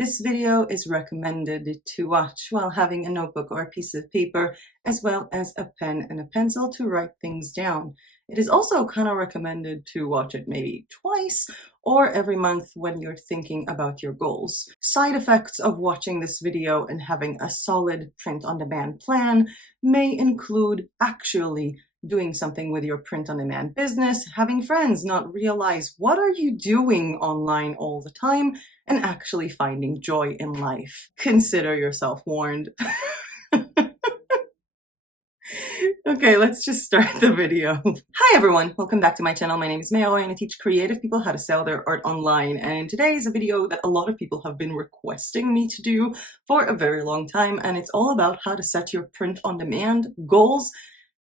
This video is recommended to watch while having a notebook or a piece of paper, as well as a pen and a pencil to write things down. It is also kind of recommended to watch it maybe twice or every month when you're thinking about your goals. Side effects of watching this video and having a solid print-on-demand plan may include actually doing something with your print-on-demand business, having friends not realize what are you doing online all the time, and actually finding joy in life. Consider yourself warned. Okay, let's just start the video. Hi everyone, welcome back to my channel. My name is Mayo and I teach creative people how to sell their art online. And today is a video that a lot of people have been requesting me to do for a very long time. And it's all about how to set your print-on-demand goals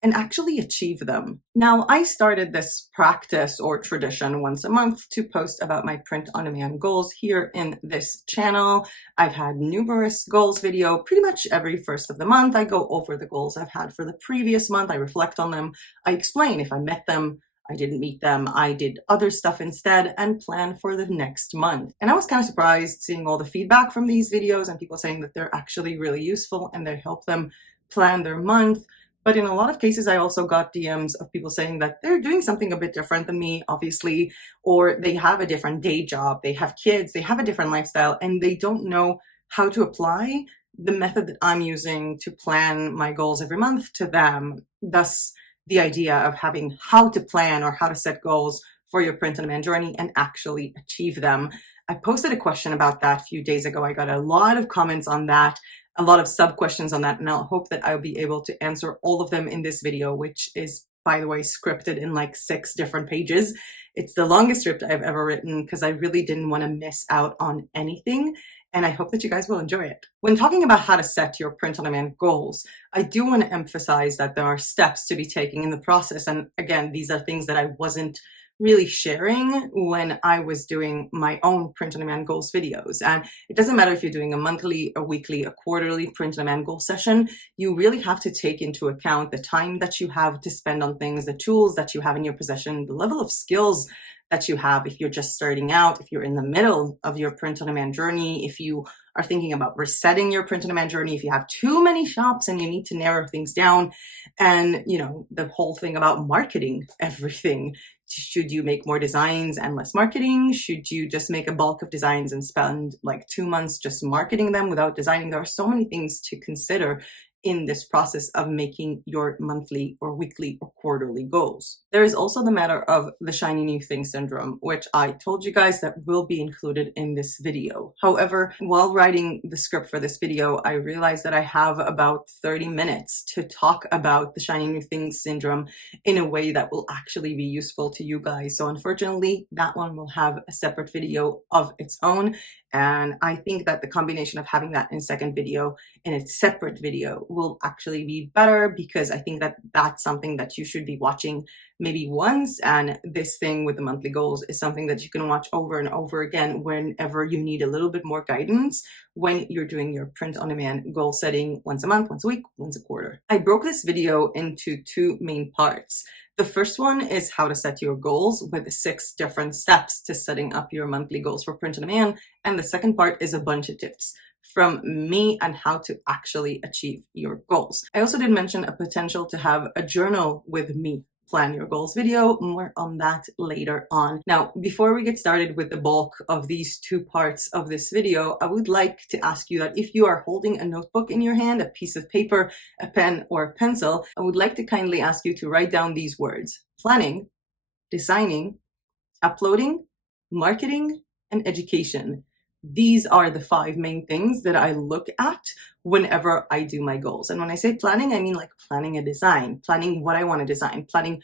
and actually achieve them. Now, I started this practice or tradition once a month to post about my print-on-demand goals here in this channel. I've had numerous goals video pretty much every first of the month. I go over the goals I've had for the previous month. I reflect on them. I explain if I met them, I didn't meet them, I did other stuff instead, and plan for the next month. And I was kind of surprised seeing all the feedback from these videos and people saying that they're actually really useful and they help them plan their month. But in a lot of cases, I also got DMs of people saying that they're doing something a bit different than me, obviously, or they have a different day job, they have kids, they have a different lifestyle, and they don't know how to apply the method that I'm using to plan my goals every month to them. Thus, the idea of having how to plan or how to set goals for your print-on-demand journey and actually achieve them. I posted a question about that a few days ago. I got a lot of comments on that, a lot of sub questions on that, and I'll hope that I'll be able to answer all of them in this video, which is, by the way, scripted in like 6 different pages. It's the longest script I've ever written because I really didn't want to miss out on anything, and I hope that you guys will enjoy it. When talking about how to set your print-on-demand goals, I do want to emphasize that there are steps to be taken in the process, and again, these are things that I wasn't really sharing when I was doing my own print-on-demand goals videos. And it doesn't matter if you're doing a monthly, a weekly, a quarterly print-on-demand goal session, you really have to take into account the time that you have to spend on things, the tools that you have in your possession, the level of skills that you have if you're just starting out, if you're in the middle of your print-on-demand journey, if you are thinking about resetting your print-on-demand journey, if you have too many shops and you need to narrow things down, and you know, the whole thing about marketing everything. Should you make more designs and less marketing? Should you just make a bulk of designs and spend like 2 months just marketing them without designing? There are so many things to consider in this process of making your monthly or weekly or quarterly goals. There is also the matter of the shiny new thing syndrome, which I told you guys that will be included in this video. However, while writing the script for this video, I realized that I have about 30 minutes to talk about the shiny new thing syndrome in a way that will actually be useful to you guys. So unfortunately, that one will have a separate video of its own. And I think that the combination of having that in a second video in a separate video will actually be better, because I think that that's something that you should be watching maybe once, and this thing with the monthly goals is something that you can watch over and over again whenever you need a little bit more guidance when you're doing your print-on-demand goal setting once a month, once a week, once a quarter. I broke this video into 2 main parts. The first one is how to set your goals with 6 different steps to setting up your monthly goals for print-on-demand, and the second part is a bunch of tips from me on how to actually achieve your goals. I also did mention a potential to have a journal with me plan your goals video, more on that later on. Now, before we get started with the bulk of these 2 parts of this video, I would like to ask you that if you are holding a notebook in your hand, a piece of paper, a pen, or a pencil, I would like to kindly ask you to write down these words: planning, designing, uploading, marketing, and education. These are the 5 main things that I look at whenever I do my goals. And when I say planning, I mean like planning a design, planning what I want to design, planning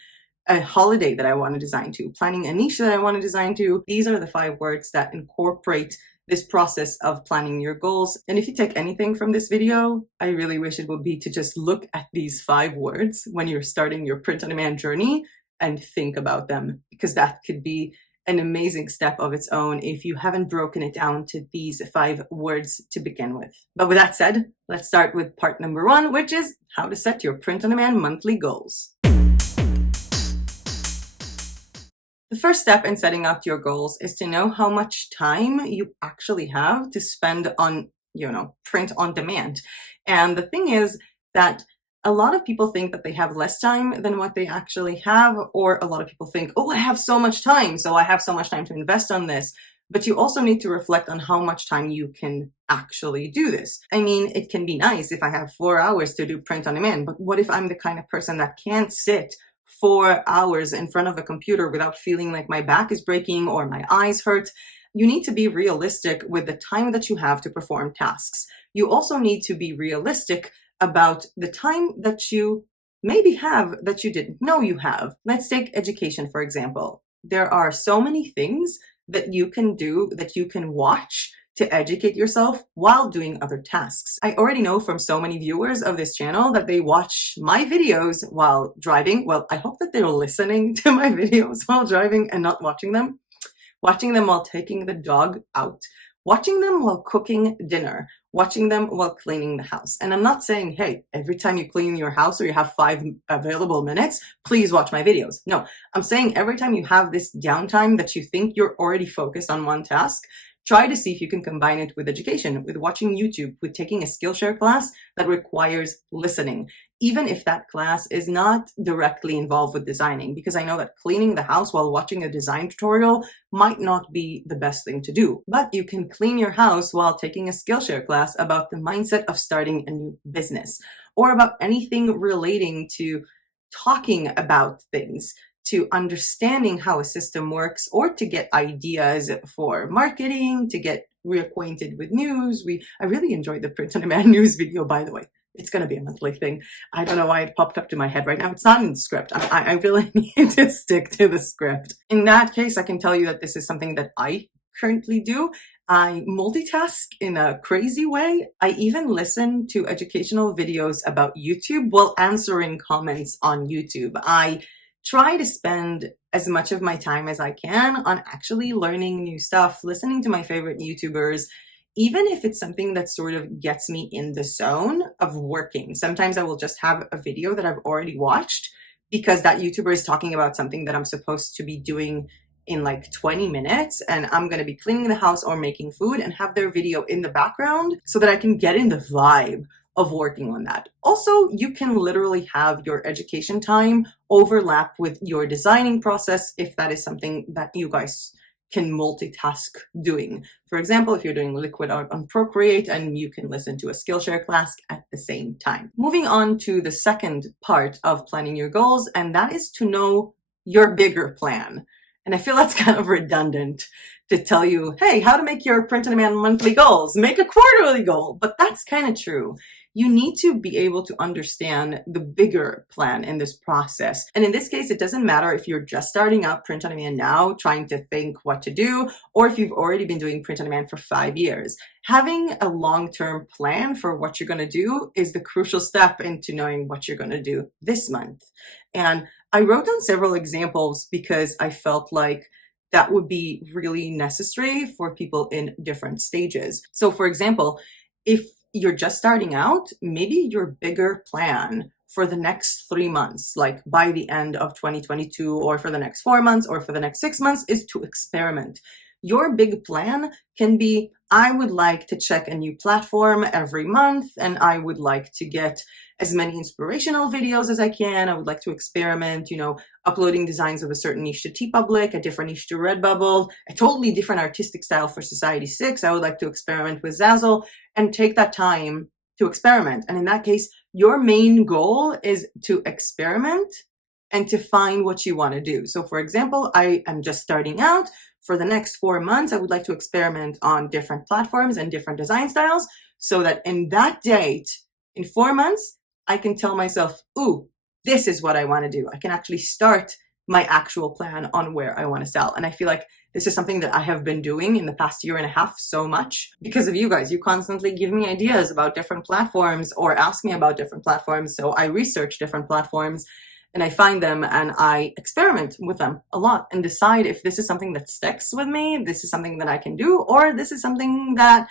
a holiday that I want to design to, planning a niche that I want to design to. These are the 5 words that incorporate this process of planning your goals. And if you take anything from this video, I really wish it would be to just look at these 5 words when you're starting your print-on-demand journey and think about them, because that could be an amazing step of its own if you haven't broken it down to these 5 words to begin with. But with that said, let's start with part number 1, which is how to set your print-on-demand monthly goals. The first step in setting out your goals is to know how much time you actually have to spend on, print on demand. And the thing is that a lot of people think that they have less time than what they actually have, or a lot of people think, oh, I have so much time, so I have so much time to invest on this. But you also need to reflect on how much time you can actually do this. I mean, it can be nice if I have 4 hours to do print on demand, but what if I'm the kind of person that can't sit 4 hours in front of a computer without feeling like my back is breaking or my eyes hurt? You need to be realistic with the time that you have to perform tasks. You also need to be realistic about the time that you maybe have that you didn't know you have. Let's take education, for example. There are so many things that you can do, that you can watch to educate yourself while doing other tasks. I already know from so many viewers of this channel that they watch my videos while driving. Well, I hope that they're listening to my videos while driving and not watching them. Watching them while taking the dog out, watching them while cooking dinner, watching them while cleaning the house. And I'm not saying, hey, every time you clean your house or you have 5 available minutes, please watch my videos. No, I'm saying every time you have this downtime that you think you're already focused on one task, try to see if you can combine it with education, with watching YouTube, with taking a Skillshare class that requires listening, even if that class is not directly involved with designing, because I know that cleaning the house while watching a design tutorial might not be the best thing to do. But you can clean your house while taking a Skillshare class about the mindset of starting a new business, or about anything relating to talking about things, to understanding how a system works, or to get ideas for marketing, to get reacquainted with news. I really enjoyed the print on demand news video, by the way. It's going to be a monthly thing. I don't know why it popped up to my head right now. It's not in the script. I really need to stick to the script. In that case, I can tell you that this is something that I currently do. I multitask in a crazy way. I even listen to educational videos about YouTube while answering comments on YouTube. I try to spend as much of my time as I can on actually learning new stuff, listening to my favorite YouTubers, even if it's something that sort of gets me in the zone of working. Sometimes I will just have a video that I've already watched because that YouTuber is talking about something that I'm supposed to be doing in like 20 minutes, and I'm going to be cleaning the house or making food and have their video in the background so that I can get in the vibe of working on that. Also, you can literally have your education time overlap with your designing process if that is something that you guys can multitask doing. For example, if you're doing liquid art on Procreate and you can listen to a Skillshare class at the same time. Moving on to the second part of planning your goals, and that is to know your bigger plan. And I feel that's kind of redundant to tell you, hey, how to make your print on demand monthly goals, make a quarterly goal, but that's kind of true. You need to be able to understand the bigger plan in this process. And in this case, it doesn't matter if you're just starting out print on demand now, trying to think what to do, or if you've already been doing print on demand for 5 years. Having a long-term plan for what you're going to do is the crucial step into knowing what you're going to do this month. And I wrote down several examples because I felt like that would be really necessary for people in different stages. So for example, if you're just starting out, maybe your bigger plan for the next 3 months, like by the end of 2022, or for the next 4 months, or for the next 6 months, is to experiment. Your big plan can be, I would like to check a new platform every month, and I would like to get as many inspirational videos as I can. I would like to experiment, uploading designs of a certain niche to TeePublic, a different niche to Redbubble, a totally different artistic style for Society6. I would like to experiment with Zazzle and take that time to experiment. And in that case, your main goal is to experiment and to find what you want to do. So for example, I am just starting out. For the next 4 months, I would like to experiment on different platforms and different design styles so that in that date, in 4 months, I can tell myself, ooh, this is what I want to do. I can actually start my actual plan on where I want to sell. And I feel like this is something that I have been doing in the past 1.5 years so much because of you guys. You constantly give me ideas about different platforms or ask me about different platforms. So I research different platforms and I find them and I experiment with them a lot and decide if this is something that sticks with me, this is something that I can do, or this is something that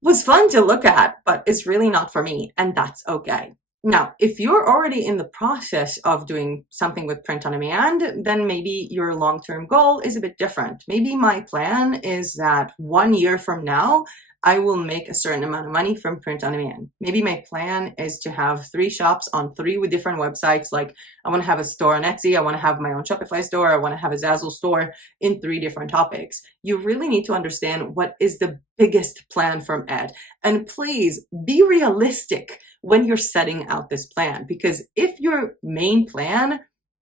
was fun to look at, but it's really not for me, and that's okay. Now, if you're already in the process of doing something with print on demand, then maybe your long-term goal is a bit different. Maybe my plan is that 1 year from now, I will make a certain amount of money from print on demand. Maybe my plan is to have 3 shops on 3 with different websites. Like I want to have a store on Etsy, I want to have my own Shopify store, I want to have a Zazzle store in 3 different topics. You really need to understand what is the biggest plan from Ed. And please be realistic when you're setting out this plan, because if your main plan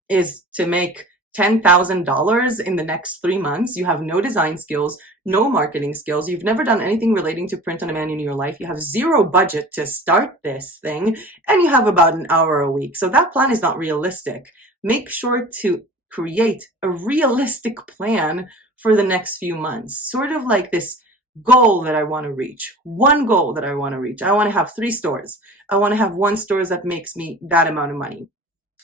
is to make $10,000 in the next 3 months, you have no design skills, no marketing skills, you've never done anything relating to print on demand in your life, you have 0 budget to start this thing, and you have about an hour a week. So that plan is not realistic. Make sure to create a realistic plan for the next few months, sort of like this goal that I want to reach, one goal that I want to reach. I want to have 3 stores. I want to have 1 store that makes me that amount of money.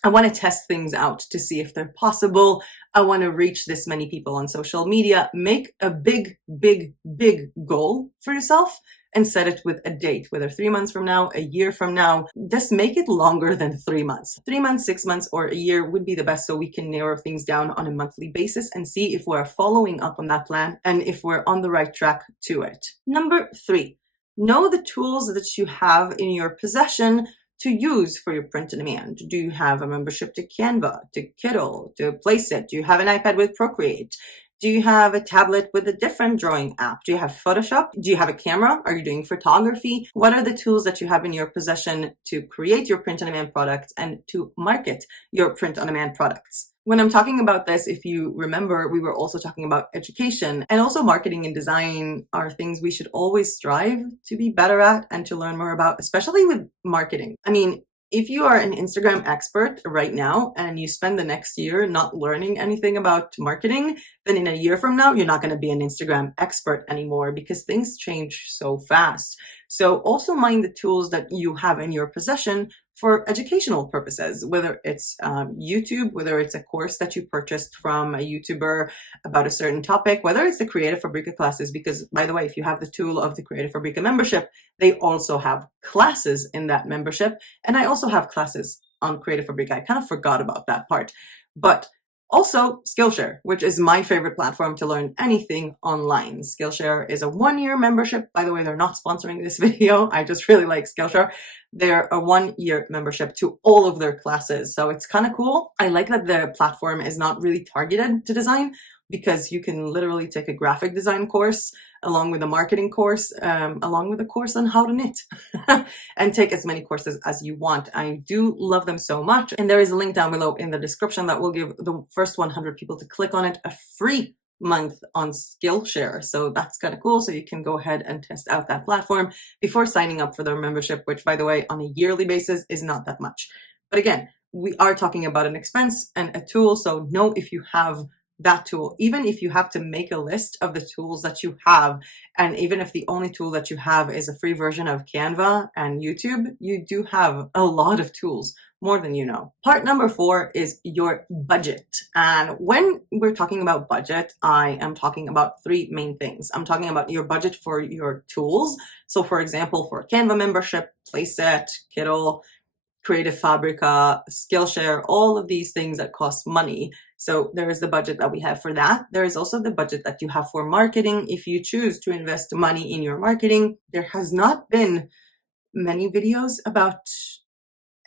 I want to test things out to see if they're possible. I want to reach this many people on social media. Make a big, big, big goal for yourself and set it with a date, whether 3 months from now, a year from now. Just make it longer than 3 months. 3 months, 6 months, or a year would be the best, so we can narrow things down on a monthly basis and see if we're following up on that plan and if we're on the right track to it. Number 3, know the tools that you have in your possession to use for your print on demand. Do you have a membership to Canva, to Kittl, to Placeit? Do you have an iPad with Procreate? Do you have a tablet with a different drawing app? Do you have Photoshop? Do you have a camera? Are you doing photography? What are the tools that you have in your possession to create your print on demand products and to market your print on demand products? When I'm talking about this, if you remember, we were also talking about education, and also marketing and design are things we should always strive to be better at and to learn more about, especially with marketing. I mean, if you are an Instagram expert right now and you spend the next year not learning anything about marketing, then in a year from now, you're not going to be an Instagram expert anymore, because things change so fast. So also mind the tools that you have in your possession for educational purposes, whether it's YouTube, whether it's a course that you purchased from a YouTuber about a certain topic, whether it's the Creative Fabrica classes, because by the way, if you have the tool of the Creative Fabrica membership, they also have classes in that membership. And I also have classes on Creative Fabrica. I kind of forgot about that part. But also Skillshare, which is my favorite platform to learn anything online. Skillshare is a 1-year membership. By the way, they're not sponsoring this video. I just really like Skillshare. They're a 1-year membership to all of their classes. So it's kind of cool. I like that the platform is not really targeted to design, because you can literally take a graphic design course along with a marketing course, along with a course on how to knit and take as many courses as you want. I do love them so much. And there is a link down below in the description that will give the first 100 people to click on it a free month on Skillshare. So that's kind of cool. So you can go ahead and test out that platform before signing up for their membership, which by the way, on a yearly basis is not that much. But again, we are talking about an expense and a tool. So know if you have that tool, even if you have to make a list of the tools that you have, and even if the only tool that you have is a free version of Canva and YouTube, you do have a lot of tools, more than you know. Part number 4 is your budget. And when we're talking about budget, I am talking about 3 main things. I'm talking about your budget for your tools. So for example, for Canva membership, Placeit, Kittl, Creative Fabrica, Skillshare, all of these things that cost money. So there is the budget that we have for that. There is also the budget that you have for marketing. If you choose to invest money in your marketing, there has not been many videos about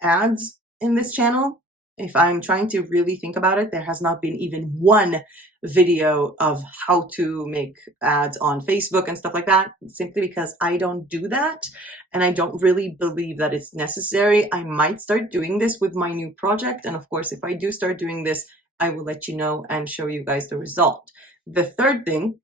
ads in this channel. If I'm trying to really think about it, there has not been even one video of how to make ads on Facebook and stuff like that, simply because I don't do that. And I don't really believe that it's necessary. I might start doing this with my new project. And of course, if I do start doing this, I will let you know and show you guys the result. The third thing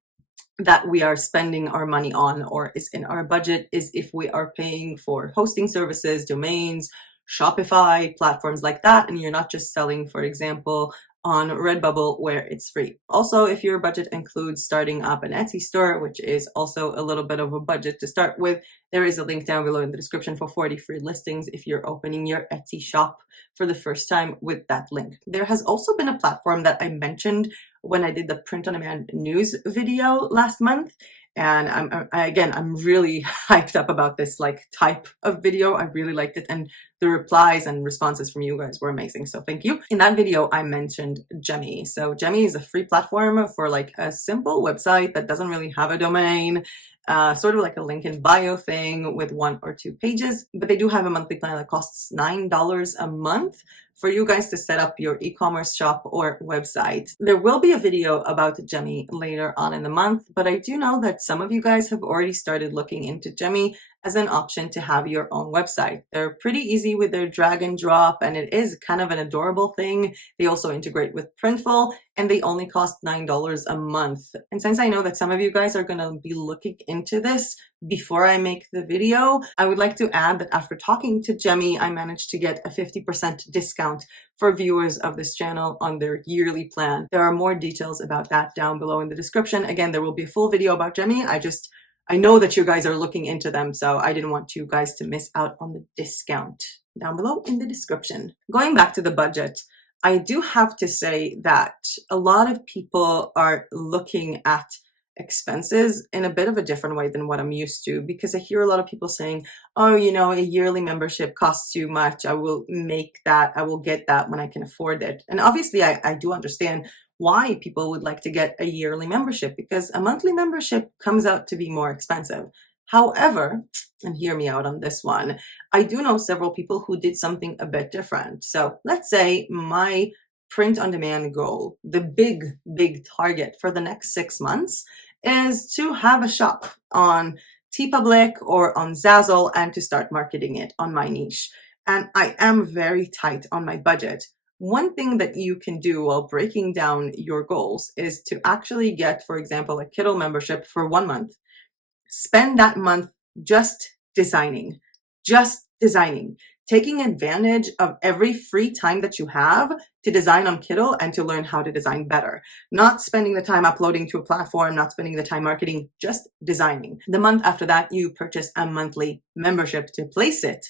that we are spending our money on, or is in our budget, is if we are paying for hosting services, domains, Shopify, platforms like that, and you're not just selling, for example, on Redbubble where it's free. Also, if your budget includes starting up an Etsy store, which is also a little bit of a budget to start with, there is a link down below in the description for 40 free listings if you're opening your Etsy shop for the first time with that link. There has also been a platform that I mentioned when I did the print on demand news video last month, And I'm really hyped up about this like type of video. I really liked it, and the replies and responses from you guys were amazing, so thank you. In that video I mentioned Jemmy. So Jemmy is a free platform for like a simple website that doesn't really have a domain, sort of like a link in bio thing with 1 or 2 pages, but they do have a monthly plan that costs $9 a month for you guys to set up your e-commerce shop or website. There will be a video about Jemmy later on in the month, but I do know that some of you guys have already started looking into Jemmy as an option to have your own website. They're pretty easy with their drag and drop, and it is kind of an adorable thing. They also integrate with Printful, and they only cost $9 a month. And since I know that some of you guys are going to be looking into this before I make the video, I would like to add that after talking to Jemmy, I managed to get a 50% discount for viewers of this channel on their yearly plan. There are more details about that down below in the description. Again, there will be a full video about Jemmy. I know that you guys are looking into them, so I didn't want you guys to miss out on the discount down below in the description. Going back to the budget, I do have to say that a lot of people are looking at expenses in a bit of a different way than what I'm used to, because I hear a lot of people saying, oh, you know, a yearly membership costs too much. I will get that when I can afford it. And obviously I do understand why people would like to get a yearly membership, because a monthly membership comes out to be more expensive. However, and hear me out on this one, I do know several people who did something a bit different. So let's say my print on demand goal, the big target for the next 6 months, is to have a shop on TeePublic or on Zazzle and to start marketing it on my niche. And I am very tight on my budget. One thing that you can do while breaking down your goals is to actually get, for example, a Kindle membership for 1 month. Spend that month just designing, taking advantage of every free time that you have to design on Kindle and to learn how to design better. Place spending the time uploading to a platform, not spending the time marketing, just designing. The month after that, you purchase a monthly membership to place it,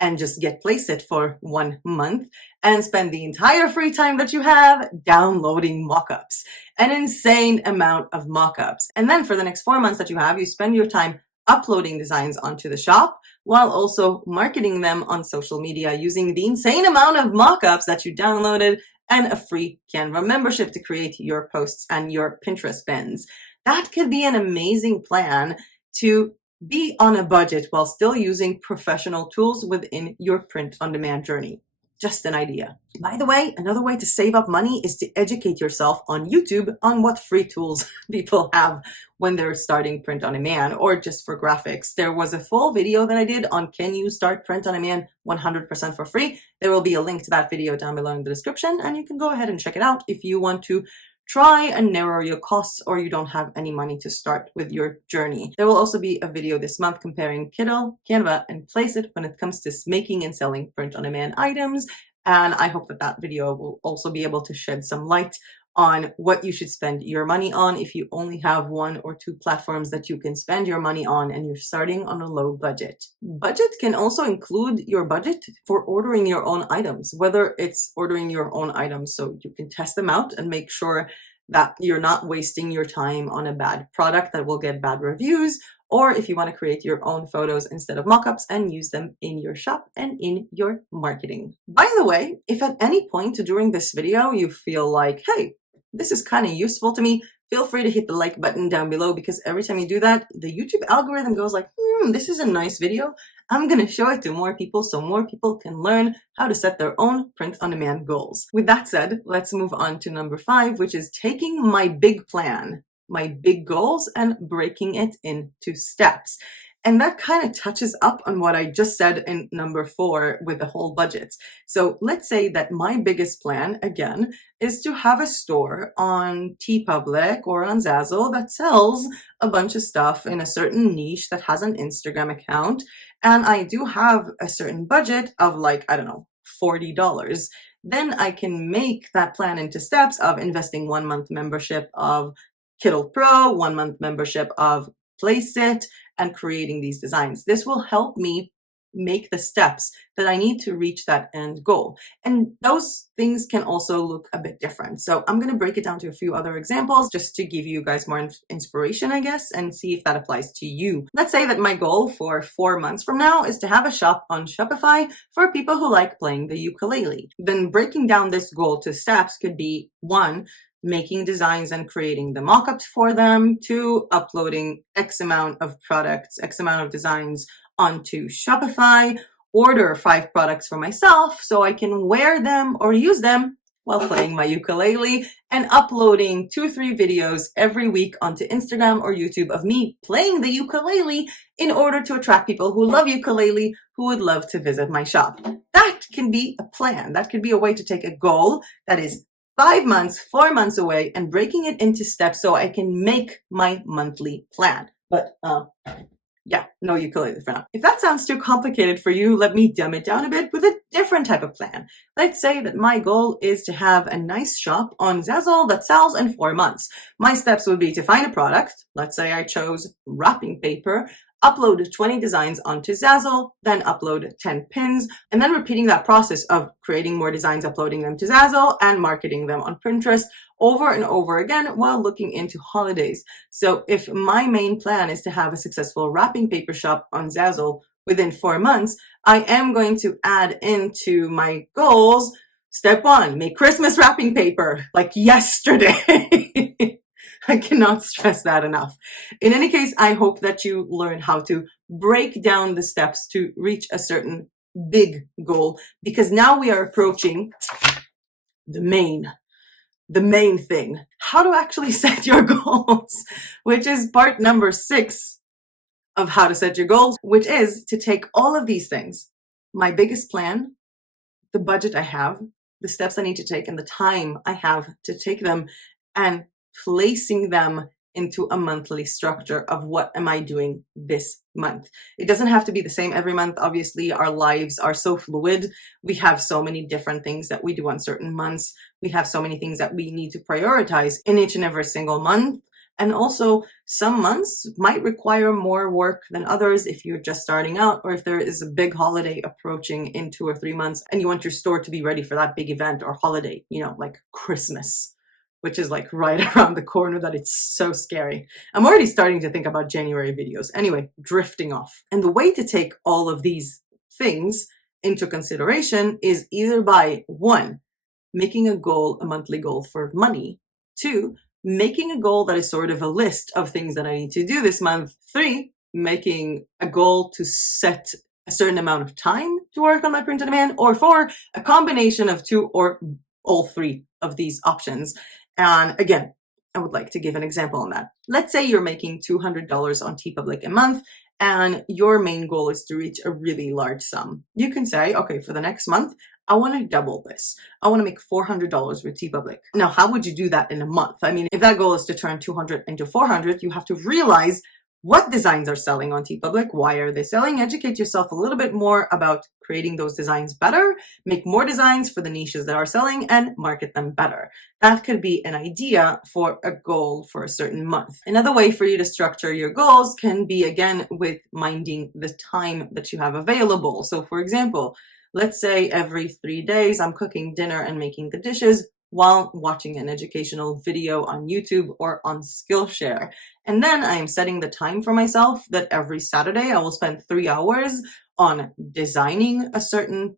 and just get place it for 1 month and spend the entire free time that you have downloading mockups, an insane amount of mockups. And then for the next 4 months that you have, you spend your time uploading designs onto the shop while also marketing them on social media using the insane amount of mockups that you downloaded and a free Canva membership to create your posts and your Pinterest bins. That could be an amazing plan to be on a budget while still using professional tools within your print-on-demand journey. Just an idea. By the way, another way to save up money is to educate yourself on YouTube on what free tools people have when they're starting print on demand or just for graphics. There was a full video that I did on can you start print on demand 100% for free. There will be a link to that video down below in the description, and you can go ahead and check it out if you want to try and narrow your costs or you don't have any money to start with your journey. There will also be a video this month comparing Kindle, Canva, and Placeit when it comes to making and selling print-on-demand items. And I hope that that video will also be able to shed some light on what you should spend your money on if you only have 1 or 2 platforms that you can spend your money on and you're starting on a low budget. Budget can also include your budget for ordering your own items, whether it's ordering your own items so you can test them out and make sure that you're not wasting your time on a bad product that will get bad reviews, or if you want to create your own photos instead of mockups and use them in your shop and in your marketing. By the way, if at any point during this video you feel like, hey, this is kind of useful to me, feel free to hit the like button down below, because every time you do that, the YouTube algorithm goes like, this is a nice video. I'm going to show it to more people so more people can learn how to set their own print-on-demand goals. With that said, let's move on to number 5, which is taking my big plan, my big goals, and breaking it into steps. And that kind of touches up on what I just said in number 4 with the whole budgets. So let's say that my biggest plan, again, is to have a store on TeePublic or on Zazzle that sells a bunch of stuff in a certain niche that has an Instagram account. And I do have a certain budget of like, I don't know, $40. Then I can make that plan into steps of investing 1 month membership of Kindle Pro, 1 month membership of Placeit, and creating these designs. This will help me make the steps that I need to reach that end goal. And those things can also look a bit different. So I'm going to break it down to a few other examples just to give you guys more inspiration, I guess, and see if that applies to you. Let's say that my goal for 4 months from now is to have a shop on Shopify for people who like playing the ukulele. Then breaking down this goal to steps could be: 1, making designs and creating the mock-ups for them; 2, uploading X amount of products, X amount of designs onto Shopify; order 5 products for myself so I can wear them or use them while playing my ukulele; and uploading 2-3 videos every week onto Instagram or YouTube of me playing the ukulele in order to attract people who love ukulele who would love to visit my shop. That can be a plan. That could be a way to take a goal that is 5 months, 4 months away and breaking it into steps so I can make my monthly plan. But yeah, no ukulele for now. If that sounds too complicated for you, let me dumb it down a bit with a different type of plan. Let's say that my goal is to have a nice shop on Zazzle that sells in 4 months. My steps would be to find a product. Let's say I chose wrapping paper, upload 20 designs onto Zazzle, then upload 10 pins, and then repeating that process of creating more designs, uploading them to Zazzle, and marketing them on Pinterest over and over again while looking into holidays. So if my main plan is to have a successful wrapping paper shop on Zazzle within 4 months, I am going to add into my goals, step 1, make Christmas wrapping paper like yesterday. I cannot stress that enough. In any case, I hope that you learn how to break down the steps to reach a certain big goal, because now we are approaching the main thing, how to actually set your goals, which is part number 6 of how to set your goals, which is to take all of these things, my biggest plan, the budget I have, the steps I need to take, and the time I have to take them, and placing them into a monthly structure of what am I doing this month. It doesn't have to be the same every month. Obviously, our lives are so fluid. We have so many different things that we do on certain months. We have so many things that we need to prioritize in each and every single month. And also, some months might require more work than others if you're just starting out, or if there is a big holiday approaching in 2 or 3 months and you want your store to be ready for that big event or holiday, like Christmas, which is like right around the corner that it's so scary. I'm already starting to think about January videos. Anyway, drifting off. And the way to take all of these things into consideration is either by 1, making a goal, a monthly goal for money; 2, making a goal that is sort of a list of things that I need to do this month; 3, making a goal to set a certain amount of time to work on my print on demand; or 4, a combination of 2 or all 3 of these options. And again, I would like to give an example on that. Let's say you're making $200 on TeePublic a month and your main goal is to reach a really large sum. You can say, okay, for the next month, I want to double this. I want to make $400 with TeePublic. Now, how would you do that in a month? I mean, if that goal is to turn 200 into 400, you have to realize what designs are selling on TeePublic, why are they selling, educate yourself a little bit more about creating those designs better, make more designs for the niches that are selling, and market them better. That could be an idea for a goal for a certain month. Another way for you to structure your goals can be, again, with minding the time that you have available. So for example, let's say every 3 days I'm cooking dinner and making the dishes while watching an educational video on YouTube or on Skillshare. And then I'm setting the time for myself that every Saturday I will spend 3 hours on designing a certain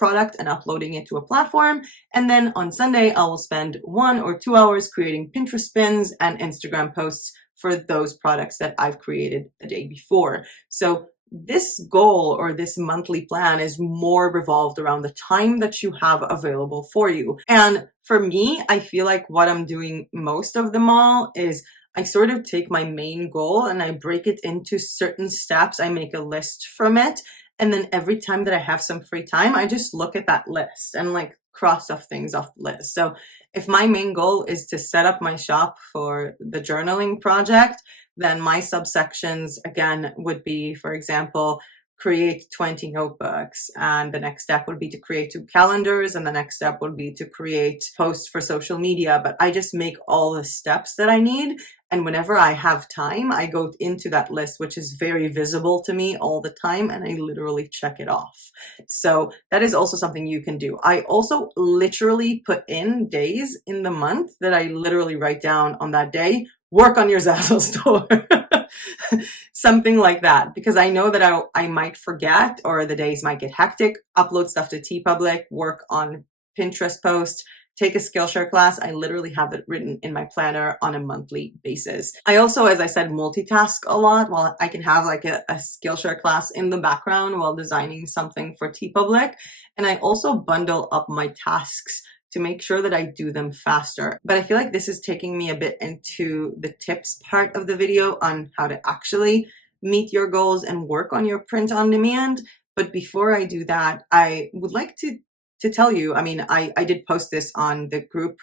product and uploading it to a platform. And then on Sunday, I will spend 1 or 2 hours creating Pinterest pins and Instagram posts for those products that I've created the day before. So this goal or this monthly plan is more revolved around the time that you have available for you. And for me, I feel like what I'm doing most of them all is I sort of take my main goal and I break it into certain steps. I make a list from it. And then every time that I have some free time, I just look at that list and like cross off things off the list. So if my main goal is to set up my shop for the journaling project, then my subsections again would be, for example, create 20 notebooks, and the next step would be to create 2 calendars, and the next step would be to create posts for social media. But I just make all the steps that I need, and whenever I have time, I go into that list, which is very visible to me all the time, and I literally check it off. So that is also something you can do. I also literally put in days in the month that I literally write down on that day, work on your Zazzle store. Something like that, because I know that I might forget, or the days might get hectic. Upload stuff to TeePublic, work on Pinterest post, take a Skillshare class. I literally have it written in my planner on a monthly basis. I also, as I said, multitask a lot. While I can have like a Skillshare class in the background while designing something for TeePublic, and I also bundle up my tasks to make sure that I do them faster. But I feel like this is taking me a bit into the tips part of the video on how to actually meet your goals and work on your print on demand. But before I do that, I would like to tell you, I mean, I did post this on the group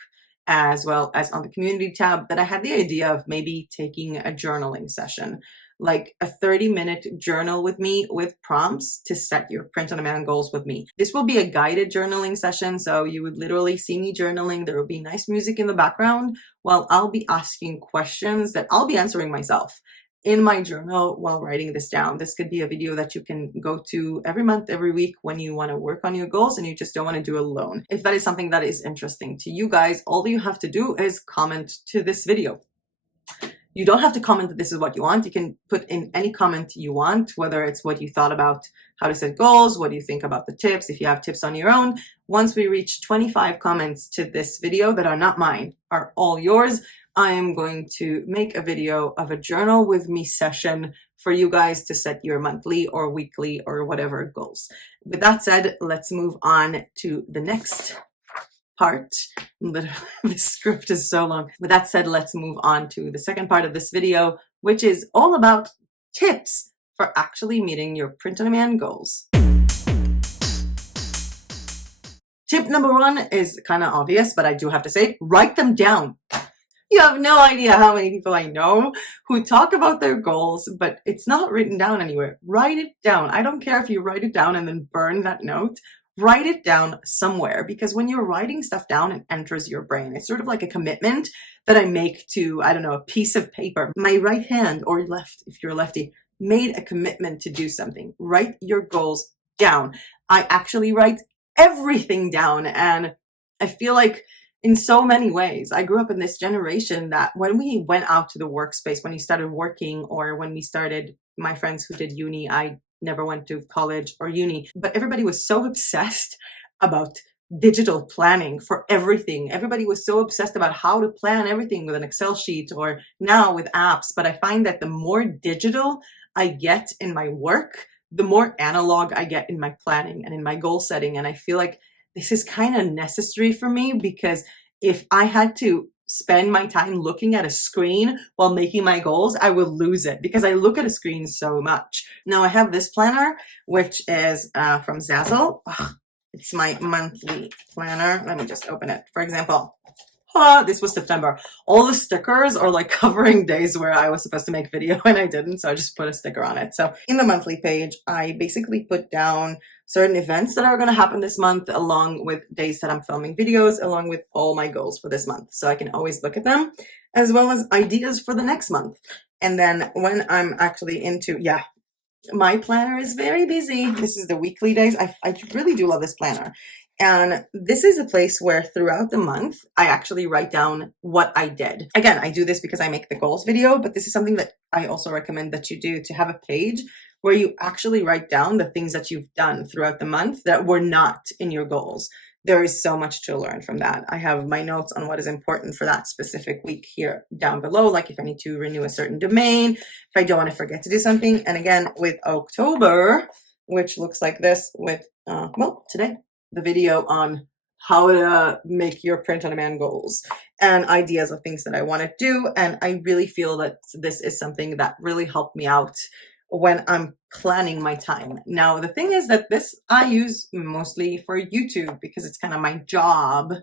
as well as on the community tab, that I had the idea of maybe taking a journaling session, like a 30-minute journal with me with prompts to set your print on demand goals with me. This will be a guided journaling session, so you would literally see me journaling. There will be nice music in the background while I'll be asking questions that I'll be answering myself in my journal while writing this down. This could be a video that you can go to every month, every week when you want to work on your goals and you just don't want to do it alone. If that is something that is interesting to you guys, all you have to do is comment to this video. You don't have to comment that this is what you want. You can put in any comment you want, whether it's what you thought about how to set goals, what do you think about the tips, if you have tips on your own. Once we reach 25 comments to this video that are not mine, are all yours, I am going to make a video of a journal with me session for you guys to set your monthly or weekly or whatever goals. With that said, let's move on to the next part. Literally, this script is so long. With that said, let's move on to the second part of this video, which is all about tips for actually meeting your print-on-demand goals. Tip number 1 is kind of obvious, but I do have to say, write them down. You have no idea how many people I know who talk about their goals, but it's not written down anywhere. Write it down. I don't care if you write it down and then burn that note. Write it down somewhere, because when you're writing stuff down, it enters your brain. It's sort of like a commitment that I make to, I don't know, a piece of paper. My right hand, or left, if you're a lefty, made a commitment to do something. Write your goals down. I actually write everything down, and I feel like in so many ways, I grew up in this generation that when we went out to the workspace, when we started working, or when we started, my friends who did uni, I never went to college or uni, but everybody was so obsessed about digital planning for everything. Everybody was so obsessed about how to plan everything with an Excel sheet or now with apps. But I find that the more digital I get in my work, the more analog I get in my planning and in my goal setting. And I feel like this is kind of necessary for me, because if I had to spend my time looking at a screen while making my goals, I would lose it, because I look at a screen so much. Now I have this planner, which is from Zazzle. It's my monthly planner. Let me just open it. For example, this was September. All the stickers are like covering days where I was supposed to make video and I didn't, so I just put a sticker on it. So in the monthly page, I basically put down certain events that are going to happen this month, along with days that I'm filming videos, along with all my goals for this month. So I can always look at them, as well as ideas for the next month. And then when I'm actually into, my planner is very busy. This is the weekly days. I really do love this planner. And this is a place where throughout the month, I actually write down what I did. Again, I do this because I make the goals video, but this is something that I also recommend that you do, to have a page where you actually write down the things that you've done throughout the month that were not in your goals. There is so much to learn from that. I have my notes on what is important for that specific week here down below, like if I need to renew a certain domain, if I don't want to forget to do something. And again, with October, which looks like this with, today, the video on how to make your print-on-demand goals and ideas of things that I want to do. And I really feel that this is something that really helped me out when I'm planning my time. Now, the thing is that this I use mostly for YouTube, because it's kind of my job,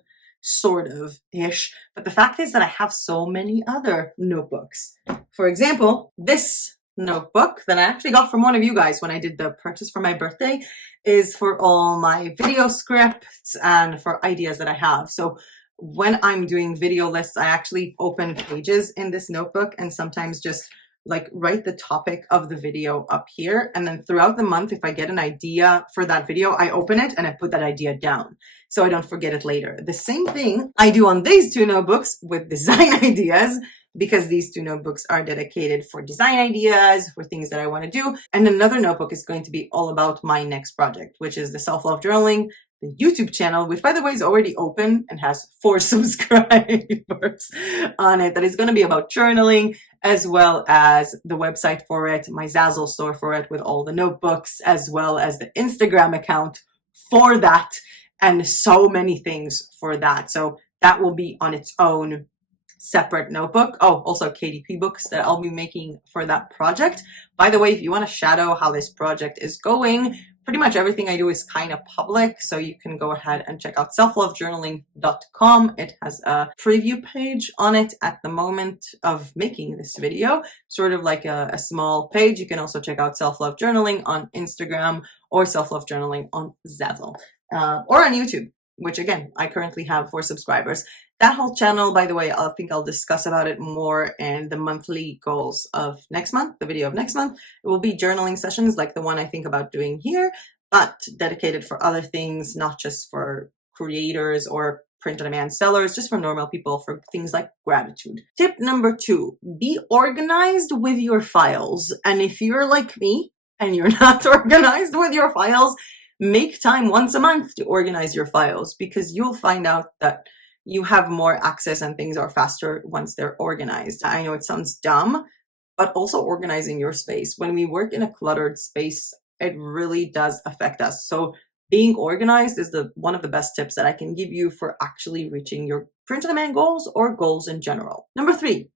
sort of ish. But the fact is that I have so many other notebooks. For example, this notebook that I actually got from one of you guys when I did the purchase for my birthday is for all my video scripts and for ideas that I have. So when I'm doing video lists, I actually open pages in this notebook and sometimes just like write the topic of the video up here. And then throughout the month, if I get an idea for that video, I open it and I put that idea down so I don't forget it later. The same thing I do on these two notebooks with design ideas, because these two notebooks are dedicated for design ideas, for things that I want to do. And another notebook is going to be all about my next project, which is the self-love journaling, the YouTube channel, which by the way is already open and has 4 subscribers on it. That is going to be about journaling, as well as the website for it, my Zazzle store for it with all the notebooks, as well as the Instagram account for that, and so many things for that. So that will be on its own separate notebook. Oh, also KDP books that I'll be making for that project. By the way, if you want to shadow how this project is going, pretty much everything I do is kind of public, so you can go ahead and check out selflovejournaling.com. It has a preview page on it at the moment of making this video, sort of like a small page. You can also check out Self-Love Journaling on Instagram or Self-Love Journaling on Zazzle or on YouTube, which again, I currently have 4 subscribers. That whole channel, by the way, I think I'll discuss about it more in the monthly goals of next month, the video of next month. It will be journaling sessions like the one I think about doing here, but dedicated for other things, not just for creators or print-on-demand sellers, just for normal people, for things like gratitude. Tip number 2, be organized with your files. And if you're like me and you're not organized with your files, make time once a month to organize your files, because you'll find out that you have more access and things are faster once they're organized. I know it sounds dumb, but also organizing your space. When we work in a cluttered space, it really does affect us. So being organized is one of the best tips that I can give you for actually reaching your print-on-demand goals or goals in general. Number 3,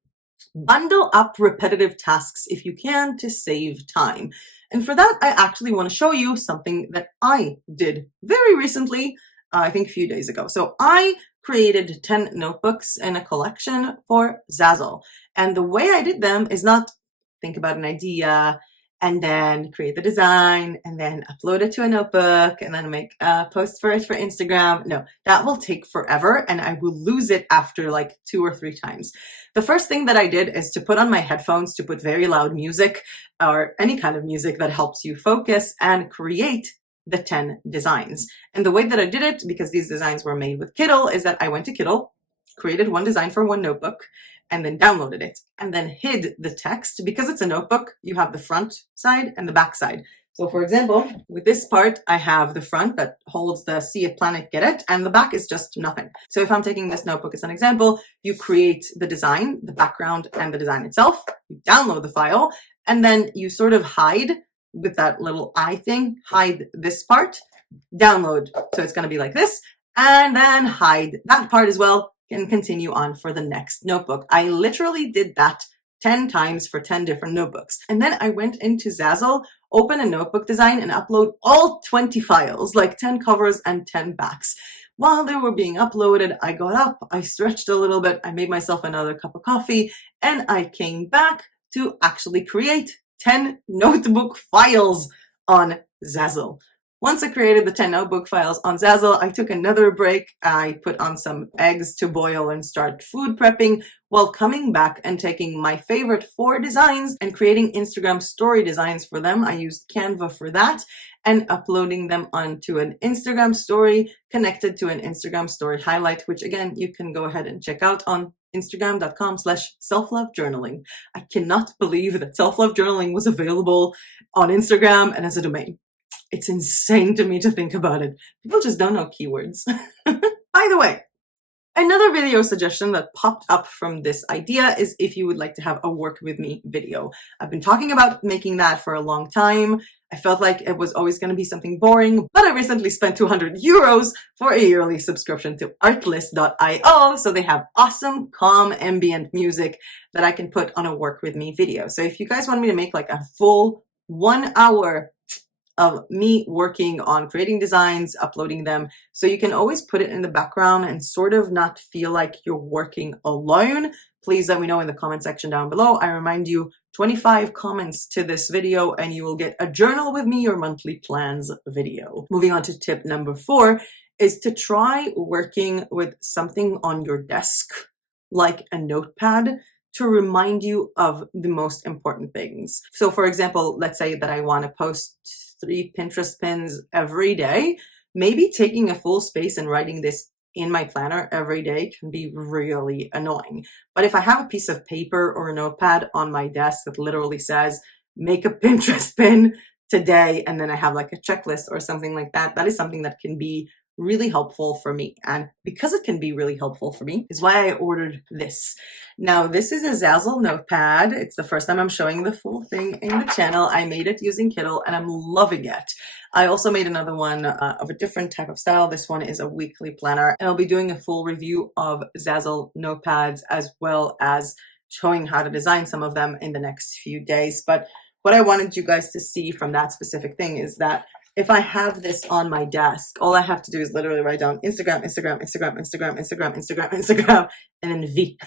bundle up repetitive tasks if you can to save time. And for that, I actually want to show you something that I did very recently, I think a few days ago. So I created 10 notebooks in a collection for Zazzle. And the way I did them is not think about an idea and then create the design and then upload it to a notebook and then make a post for it for Instagram. No, that will take forever and I will lose it after like 2 or 3 times. The first thing that I did is to put on my headphones, to put very loud music or any kind of music that helps you focus and create the 10 designs. And the way that I did it, because these designs were made with Kindle, is that I went to Kindle, created one design for one notebook, and then downloaded it, and then hid the text. Because it's a notebook, you have the front side and the back side. So for example, with this part, I have the front that holds the see it, plan it, get it, and the back is just nothing. So if I'm taking this notebook as an example, you create the design, the background, and the design itself, you download the file, and then you sort of hide with that little eye thing, hide this part, download. So it's going to be like this, and then hide that part as well, and continue on for the next notebook. I literally did that 10 times for 10 different notebooks. And then I went into Zazzle, open a notebook design, and upload all 20 files, like 10 covers and 10 backs. While they were being uploaded, I got up, I stretched a little bit, I made myself another cup of coffee, and I came back to actually create 10 notebook files on Zazzle. Once I created the 10 notebook files on Zazzle, I took another break. I put on some eggs to boil and start food prepping, while coming back and taking my favorite 4 designs and creating Instagram story designs for them. I used Canva for that, and uploading them onto an Instagram story connected to an Instagram story highlight, which again, you can go ahead and check out on Instagram.com/selflovejournaling. I cannot believe that self-love journaling was available on Instagram and as a domain. It's insane to me to think about it. People just don't know keywords. By the way, another video suggestion that popped up from this idea is if you would like to have a work with me video. I've been talking about making that for a long time. I felt like it was always going to be something boring, but I recently spent 200 euros for a yearly subscription to artlist.io. So they have awesome, calm, ambient music that I can put on a work with me video. So if you guys want me to make like a full 1 hour of me working on creating designs, uploading them, so you can always put it in the background and sort of not feel like you're working alone, please let me know in the comment section down below. I remind you, 25 comments to this video and you will get a journal with me or monthly plans video. Moving on to tip number 4 is to try working with something on your desk, like a notepad, to remind you of the most important things. So for example, let's say that I want to post 3 Pinterest pins every day. Maybe taking a full space and writing this in my planner every day can be really annoying. But if I have a piece of paper or a notepad on my desk that literally says, make a Pinterest pin today, and then I have like a checklist or something like that, that is something that can be really helpful for me. And because it can be really helpful for me is why I ordered this. Now, this is a Zazzle notepad. It's the first time I'm showing the full thing in the channel. I made it using Kindle and I'm loving it. I also made another one of a different type of style. This one is a weekly planner, and I'll be doing a full review of Zazzle notepads as well as showing how to design some of them in the next few days. But what I wanted you guys to see from that specific thing is that if I have this on my desk, all I have to do is literally write down Instagram, Instagram, Instagram, Instagram, Instagram, Instagram, Instagram, and then V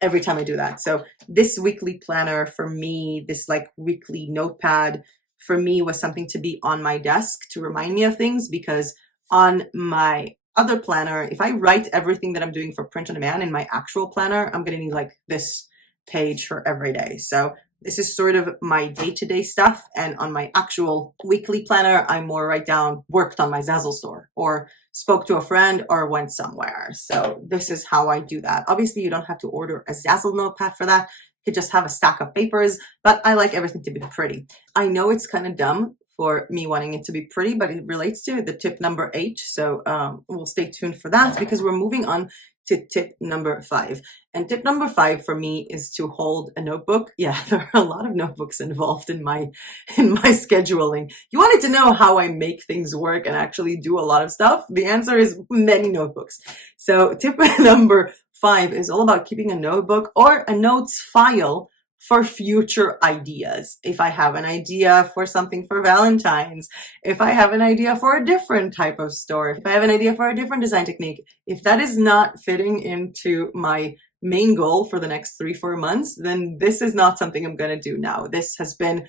every time I do that. So this weekly planner for me, this like weekly notepad for me was something to be on my desk to remind me of things, because on my other planner, if I write everything that I'm doing for print on demand in my actual planner, I'm going to need like this page for every day. So this is sort of my day-to-day stuff. And on my actual weekly planner, I more write down worked on my Zazzle store or spoke to a friend or went somewhere. So this is how I do that. Obviously, you don't have to order a Zazzle notepad for that. You could just have a stack of papers, but I like everything to be pretty. I know it's kind of dumb for me wanting it to be pretty, but it relates to the tip number 8. So we'll stay tuned for that, because we're moving on to tip number 5. And tip number 5 for me is to hold a notebook. Yeah, there are a lot of notebooks involved in my scheduling. You wanted to know how I make things work and actually do a lot of stuff? The answer is many notebooks. So tip number 5 is all about keeping a notebook or a notes file for future ideas. If I have an idea for something for Valentine's, if I have an idea for a different type of store, if I have an idea for a different design technique, if that is not fitting into my main goal for the next 3-4 months, then this is not something I'm going to do now. This has been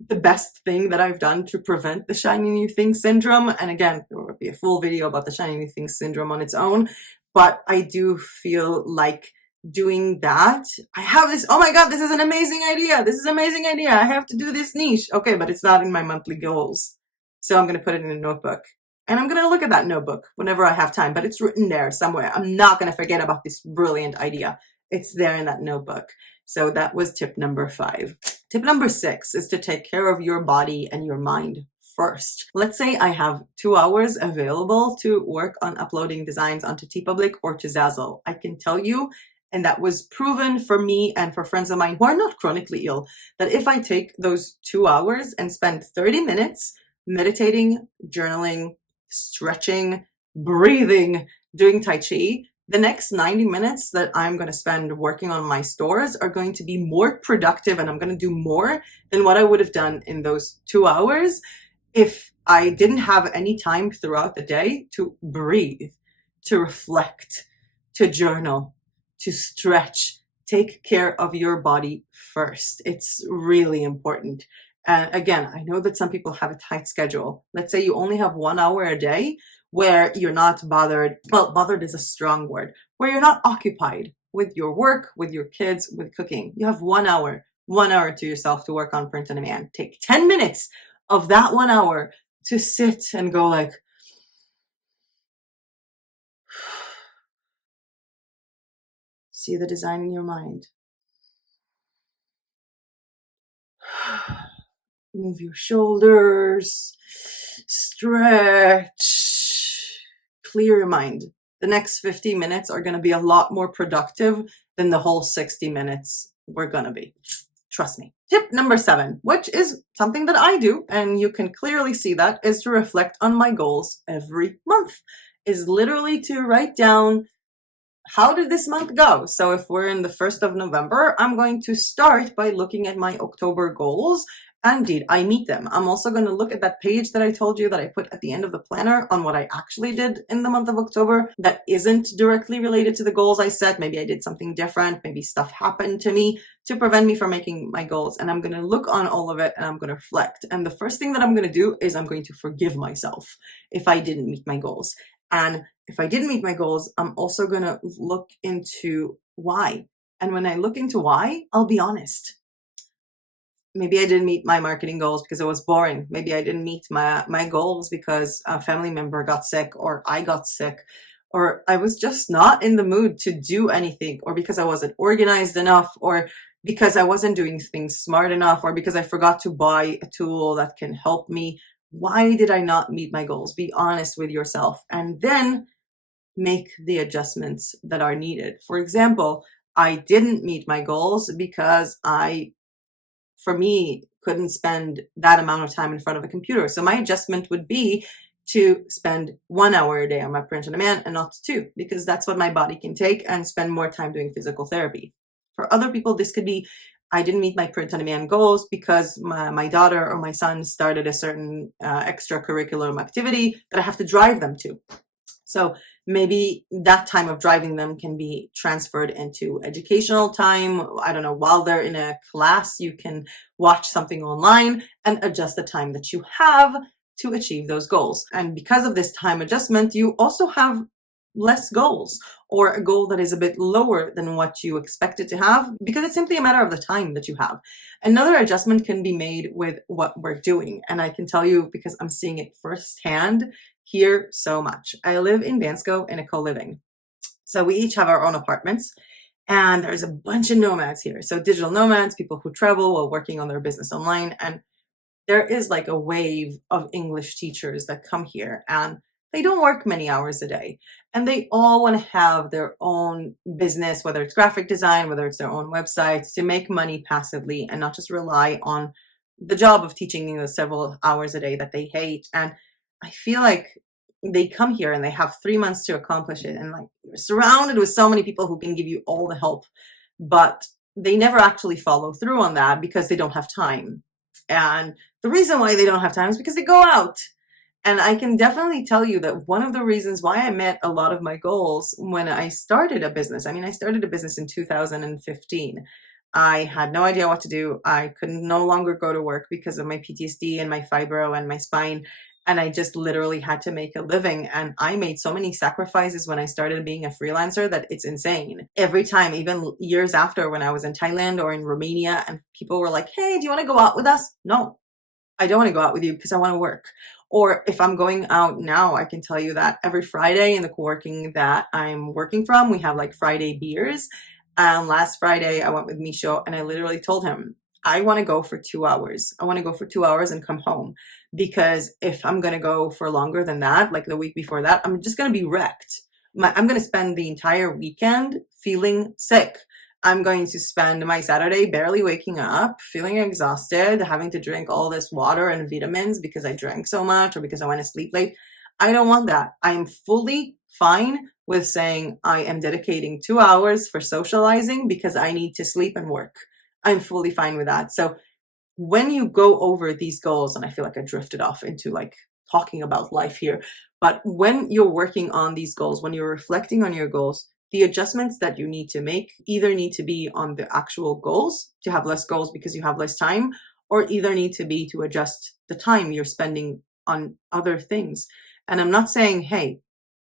the best thing that I've done to prevent the shiny new thing syndrome. And again, there will be a full video about the shiny new thing syndrome on its own, but I do feel like doing that, I have this, oh my god, this is an amazing idea. This is an amazing idea. I have to do this niche. Okay, but it's not in my monthly goals. So I'm going to put it in a notebook. And I'm going to look at that notebook whenever I have time, but it's written there somewhere. I'm not going to forget about this brilliant idea. It's there in that notebook. So that was tip number 5. Tip number 6 is to take care of your body and your mind first. Let's say I have 2 hours available to work on uploading designs onto TeePublic or to Zazzle. I can tell you, and that was proven for me and for friends of mine who are not chronically ill, that if I take those 2 hours and spend 30 minutes meditating, journaling, stretching, breathing, doing Tai Chi, the next 90 minutes that I'm going to spend working on my stores are going to be more productive, and I'm going to do more than what I would have done in those 2 hours if I didn't have any time throughout the day to breathe, to reflect, to journal, to stretch. Take care of your body first. It's really important. And again, I know that some people have a tight schedule. Let's say you only have 1 hour a day where you're not bothered. Well, bothered is a strong word. Where you're not occupied with your work, with your kids, with cooking. You have 1 hour to yourself to work on print on demand. Take 10 minutes of that 1 hour to sit and go like, see the design in your mind. Move your shoulders, stretch, clear your mind. The next 50 minutes are going to be a lot more productive than the whole 60 minutes we're going to be. Trust me. Tip number 7, which is something that I do, and you can clearly see that, is to reflect on my goals every month. Is literally to write down, how did this month go? So if we're in the 1st of November, I'm going to start by looking at my October goals Indeed, I meet them. I'm also going to look at that page that I told you that I put at the end of the planner on what I actually did in the month of October that isn't directly related to the goals I set. Maybe I did something different. Maybe stuff happened to me to prevent me from making my goals. And I'm going to look on all of it and I'm going to reflect. And the first thing that I'm going to do is I'm going to forgive myself if I didn't meet my goals. And if I didn't meet my goals, I'm also going to look into why. And when I look into why, I'll be honest. Maybe I didn't meet my marketing goals because it was boring. Maybe I didn't meet my goals because a family member got sick, or I got sick, or I was just not in the mood to do anything, or because I wasn't organized enough, or because I wasn't doing things smart enough, or because I forgot to buy a tool that can help me. Why did I not meet my goals? Be honest with yourself and then make the adjustments that are needed. For example, I didn't meet my goals because for me, couldn't spend that amount of time in front of a computer. So my adjustment would be to spend 1 hour a day on my print on demand and not 2, because that's what my body can take, and spend more time doing physical therapy. For other people, this could be, I didn't meet my print on demand goals because my daughter or my son started a certain extracurricular activity that I have to drive them to. So maybe that time of driving them can be transferred into educational time. I don't know, while they're in a class, you can watch something online and adjust the time that you have to achieve those goals. And because of this time adjustment, you also have less goals, or a goal that is a bit lower than what you expected to have, because it's simply a matter of the time that you have. Another adjustment can be made with what we're doing. And I can tell you, because I'm seeing it firsthand here so much. I live in Bansko in a co-living. So we each have our own apartments, and there's a bunch of nomads here. So digital nomads, people who travel while working on their business online. And there is like a wave of English teachers that come here, and they don't work many hours a day, and they all want to have their own business, whether it's graphic design, whether it's their own websites, to make money passively and not just rely on the job of teaching the several hours a day that they hate. And I feel like they come here and they have 3 months to accomplish it, and like, you're surrounded with so many people who can give you all the help, but they never actually follow through on that because they don't have time. And the reason why they don't have time is because they go out. And I can definitely tell you that one of the reasons why I met a lot of my goals when I started a business, I started a business in 2015. I had no idea what to do. I could no longer go to work because of my PTSD and my fibro and my spine. And I just literally had to make a living. And I made so many sacrifices when I started being a freelancer that it's insane. Every time, even years after, when I was in Thailand or in Romania, and people were like, hey, do you want to go out with us? No, I don't want to go out with you because I want to work. Or if I'm going out now, I can tell you that every Friday in the co-working that I'm working from, we have like Friday beers. And last Friday, I went with Misho and I literally told him, I want to go for 2 hours. I want to go for 2 hours and come home. Because if I'm going to go for longer than that, like the week before that, I'm just going to be wrecked. I'm going to spend the entire weekend feeling sick. I'm going to spend my Saturday barely waking up, feeling exhausted, having to drink all this water and vitamins because I drank so much or because I went to sleep late. I don't want that. I am fully fine with saying I am dedicating 2 hours for socializing because I need to sleep and work. I'm fully fine with that. So when you go over these goals, and I feel like I drifted off into like talking about life here, but when you're working on these goals, when you're reflecting on your goals, the adjustments that you need to make either need to be on the actual goals to have less goals because you have less time, or either need to be to adjust the time you're spending on other things. And I'm not saying, hey,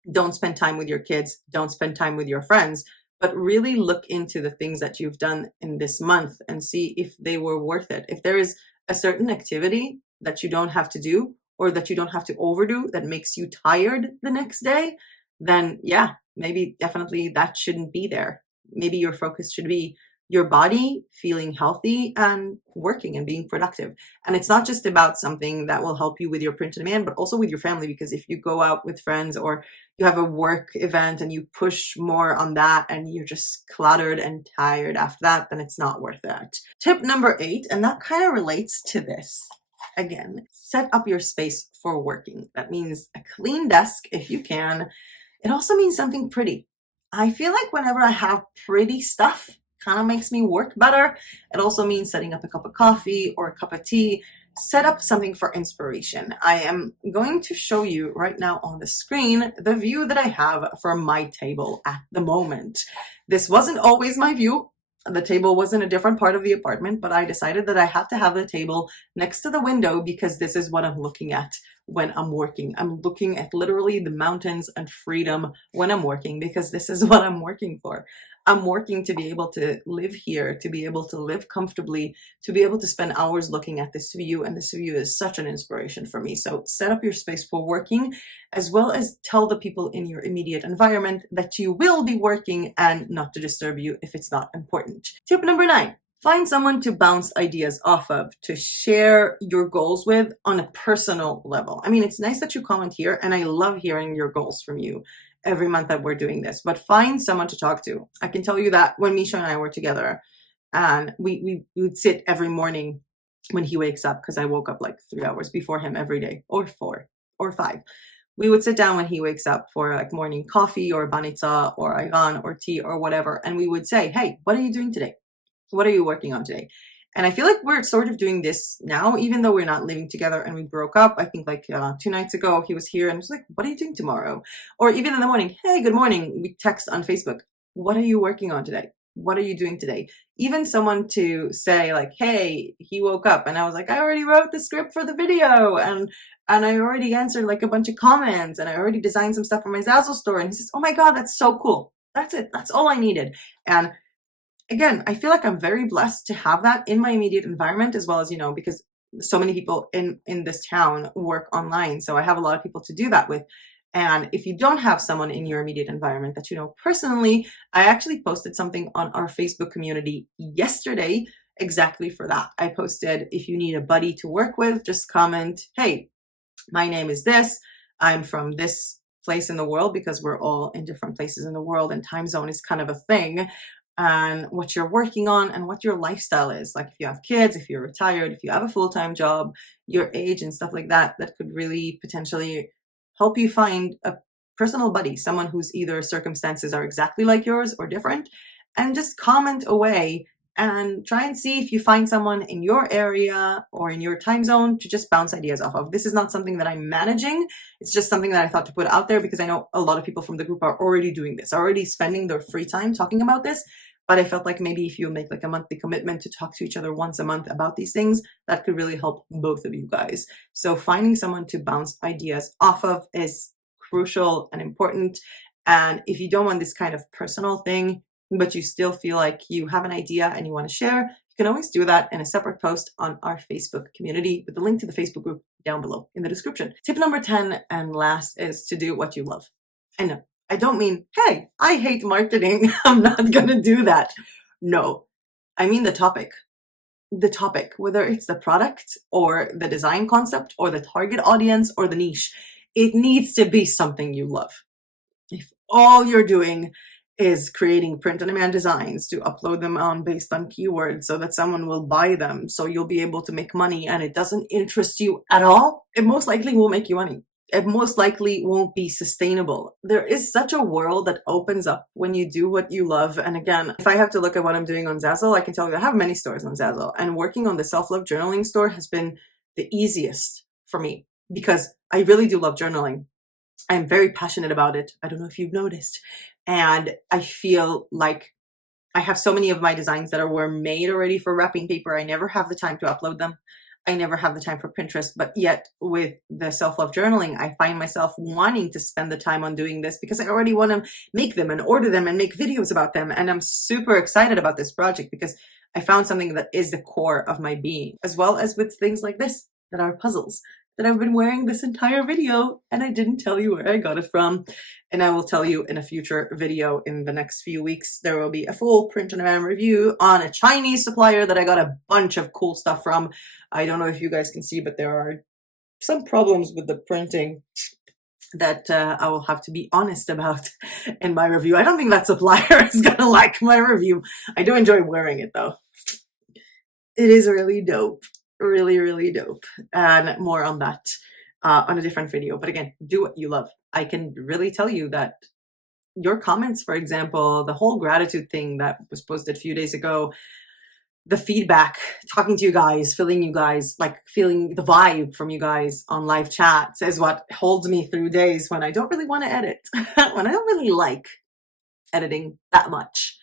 don't spend time with your kids, don't spend time with your friends, but really look into the things that you've done in this month and see if they were worth it. If there is a certain activity that you don't have to do, or that you don't have to overdo, that makes you tired the next day, then yeah, maybe definitely that shouldn't be there. Maybe your focus should be your body feeling healthy and working and being productive. And it's not just about something that will help you with your print on demand, but also with your family. Because if you go out with friends or you have a work event and you push more on that and you're just cluttered and tired after that, then it's not worth it. Tip number 8, and that kind of relates to this. Again, set up your space for working. That means a clean desk if you can. It also means something pretty. I feel like whenever I have pretty stuff kind of makes me work better. It also means setting up a cup of coffee or a cup of tea. Set up something for inspiration. I am going to show you right now on the screen the view that I have for my table at the moment. This wasn't always my view. The table was in a different part of the apartment, but I decided that I have to have the table next to the window because this is what I'm looking at when I'm working. I'm looking at literally the mountains and freedom when I'm working because this is what I'm working for. I'm working to be able to live here, to be able to live comfortably, to be able to spend hours looking at this view, and this view is such an inspiration for me. So set up your space for working, as well as tell the people in your immediate environment that you will be working and not to disturb you if it's not important. Tip number 9. Find someone to bounce ideas off of, to share your goals with on a personal level. I mean, it's nice that you comment here, and I love hearing your goals from you every month that we're doing this, but find someone to talk to. I can tell you that when Misha and I were together, and we would sit every morning when he wakes up, because I woke up like 3 hours before him every day, or 4 or 5. We would sit down when he wakes up for like morning coffee or banitza or ayran or tea or whatever, and we would say, hey, what are you doing today? What are you working on today? And I feel like we're sort of doing this now, even though we're not living together and we broke up. I think like 2 nights ago, he was here and was like, what are you doing tomorrow? Or even in the morning, hey, good morning. We text on Facebook. What are you working on today? What are you doing today? Even someone to say like, hey, he woke up. And I was like, I already wrote the script for the video. And I already answered like a bunch of comments. And I already designed some stuff for my Zazzle store. And he says, oh my God, that's so cool. That's it. That's all I needed. And again, I feel like I'm very blessed to have that in my immediate environment, as well as, you know, because so many people in this town work online. So I have a lot of people to do that with. And if you don't have someone in your immediate environment that you know personally, I actually posted something on our Facebook community yesterday exactly for that. I posted, if you need a buddy to work with, just comment, hey, my name is this. I'm from this place in the world, because we're all in different places in the world and time zone is kind of a thing. And what you're working on and what your lifestyle is. Like if you have kids, if you're retired, if you have a full-time job, your age and stuff like that, that could really potentially help you find a personal buddy, someone whose either circumstances are exactly like yours or different, and just comment away and try and see if you find someone in your area or in your time zone to just bounce ideas off of. This is not something that I'm managing. It's just something that I thought to put out there because I know a lot of people from the group are already doing this, already spending their free time talking about this. But I felt like maybe if you make like a monthly commitment to talk to each other once a month about these things, that could really help both of you guys. So finding someone to bounce ideas off of is crucial and important. And if you don't want this kind of personal thing, but you still feel like you have an idea and you want to share, you can always do that in a separate post on our Facebook community with the link to the Facebook group down below in the description. Tip number 10 and last is to do what you love. And no, I don't mean, hey, I hate marketing, I'm not gonna do that. No, I mean the topic. The topic, whether it's the product or the design concept or the target audience or the niche, it needs to be something you love. If all you're doing is creating print-on-demand designs to upload them on based on keywords so that someone will buy them, so you'll be able to make money, and it doesn't interest you at all, it most likely won't make you money. It most likely won't be sustainable. There is such a world that opens up when you do what you love. And again, if I have to look at what I'm doing on Zazzle, I can tell you I have many stores on Zazzle, and working on the self-love journaling store has been the easiest for me because I really do love journaling. I'm very passionate about it. I don't know if you've noticed. And I feel like I have so many of my designs that were made already for wrapping paper. I never have the time to upload them. I never have the time for Pinterest, but yet with the self-love journaling, I find myself wanting to spend the time on doing this because I already want to make them and order them and make videos about them. And I'm super excited about this project because I found something that is the core of my being, as well as with things like this that are puzzles that I've been wearing this entire video, and I didn't tell you where I got it from. And I will tell you in a future video in the next few weeks. There will be a full print-on-demand review on a Chinese supplier that I got a bunch of cool stuff from. I don't know if you guys can see, but there are some problems with the printing that I will have to be honest about in my review. I don't think that supplier is gonna like my review. I do enjoy wearing it though. It is really dope. Really, really dope. And more on that on a different video. But again, do what you love. I can really tell you that your comments, for example, the whole gratitude thing that was posted a few days ago, the feedback, talking to you guys, feeling you guys, like feeling the vibe from you guys on live chats is what holds me through days when I don't really want to edit, when I don't really like editing that much.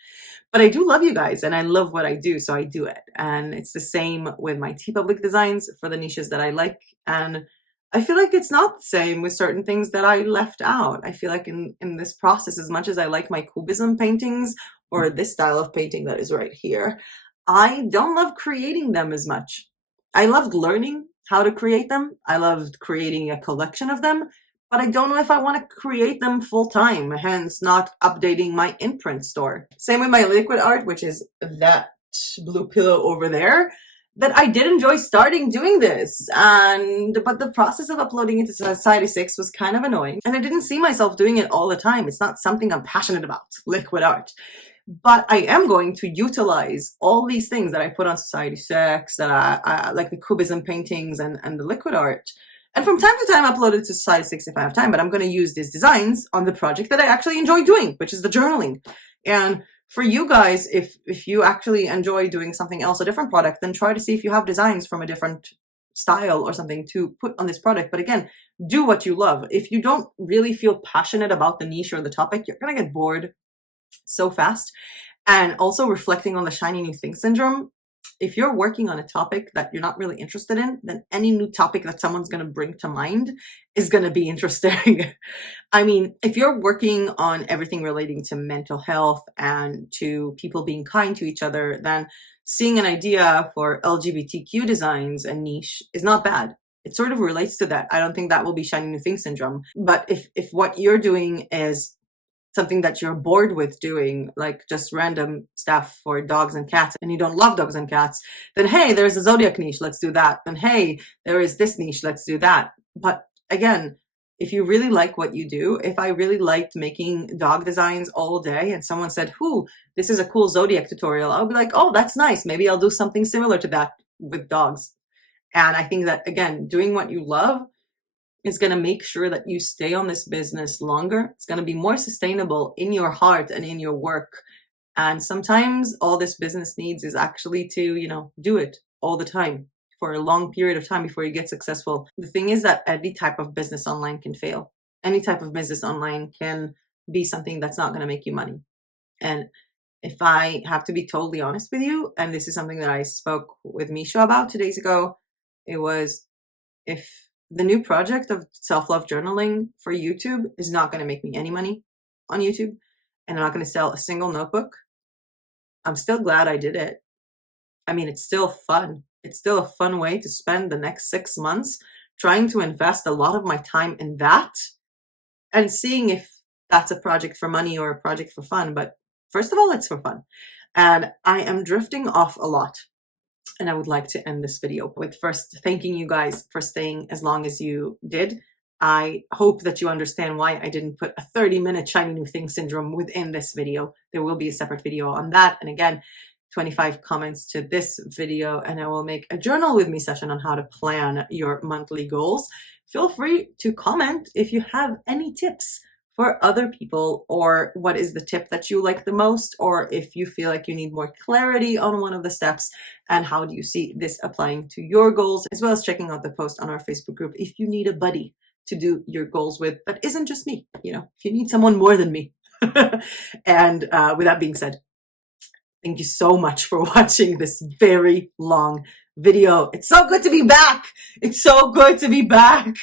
But I do love you guys and I love what I do, so I do it. And it's the same with my TeePublic designs for the niches that I like. And I feel like it's not the same with certain things that I left out. I feel like in this process, as much as I like my cubism paintings or this style of painting that is right here, I don't love creating them as much. I loved learning how to create them. I loved creating a collection of them, but I don't know if I want to create them full time, hence not updating my imprint store. Same with my liquid art, which is that blue pillow over there, that I did enjoy starting doing this, but the process of uploading it to Society 6 was kind of annoying, and I didn't see myself doing it all the time. It's not something I'm passionate about, liquid art. But I am going to utilize all these things that I put on Society 6, that I like the cubism paintings and the liquid art. And from time to time, upload it to Society 6 if I have time, but I'm going to use these designs on the project that I actually enjoy doing, which is the journaling. And for you guys, if you actually enjoy doing something else, a different product, then try to see if you have designs from a different style or something to put on this product. But again, do what you love. If you don't really feel passionate about the niche or the topic, you're going to get bored so fast. And also reflecting on the shiny new thing syndrome, if you're working on a topic that you're not really interested in, then any new topic that someone's going to bring to mind is going to be interesting. I mean, if you're working on everything relating to mental health and to people being kind to each other, then seeing an idea for LGBTQ designs and niche is not bad. It sort of relates to that. I don't think that will be shiny new thing syndrome. But if what you're doing is something that you're bored with doing, like just random stuff for dogs and cats, and you don't love dogs and cats, then hey, there's a zodiac niche, let's do that. Then hey, there is this niche, let's do that. But again, if you really like what you do, if I really liked making dog designs all day and someone said, "Whoo, this is a cool zodiac tutorial," I'll be like, "Oh, that's nice. Maybe I'll do something similar to that with dogs." And I think that, again, doing what you love is going to make sure that you stay on this business longer. It's going to be more sustainable in your heart and in your work. And sometimes all this business needs is actually to, do it all the time for a long period of time before you get successful. The thing is that any type of business online can fail. Any type of business online can be something that's not going to make you money. And if I have to be totally honest with you, and this is something that I spoke with Misha about 2 days ago, it was, if the new project of self-love journaling for YouTube is not going to make me any money on YouTube, and I'm not going to sell a single notebook, I'm still glad I did it. I mean, it's still fun. It's still a fun way to spend the next 6 months trying to invest a lot of my time in that and seeing if that's a project for money or a project for fun. But first of all, it's for fun. And I am drifting off a lot. And I would like to end this video with first thanking you guys for staying as long as you did. I hope that you understand why I didn't put a 30-minute shiny new thing syndrome within this video. There will be a separate video on that. And again, 25 comments to this video, and I will make a journal with me session on how to plan your monthly goals. Feel free to comment if you have any tips for other people, or what is the tip that you like the most, or if you feel like you need more clarity on one of the steps, and how do you see this applying to your goals, as well as checking out the post on our Facebook group if you need a buddy to do your goals with that isn't just me, if you need someone more than me. And with that being said, thank you so much for watching this very long video. It's so good to be back. It's so good to be back.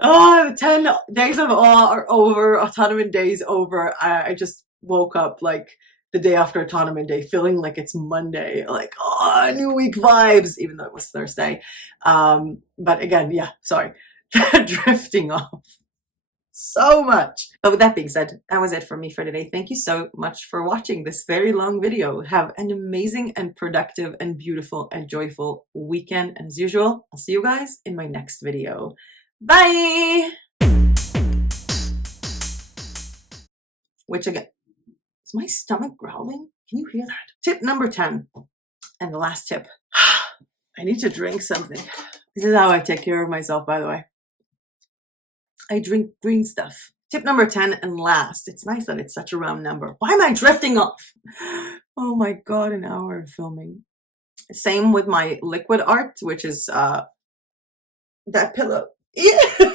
Oh, the 10 days of awe are over. Autonomy Day is over. I just woke up like the day after Autonomy Day feeling like it's Monday, like, oh, new week vibes, even though it was Thursday. But again, yeah, sorry, drifting off so much. But with that being said, that was it for me for today. Thank you so much for watching this very long video. Have an amazing and productive and beautiful and joyful weekend. And as usual, I'll see you guys in my next video. Bye! Which again, is my stomach growling? Can you hear that? Tip number 10, and the last tip. I need to drink something. This is how I take care of myself, by the way. I drink green stuff. Tip number 10 and last. It's nice that it's such a round number. Why am I drifting off? Oh my god, an hour of filming. Same with my liquid art, which is that pillow. Yeah.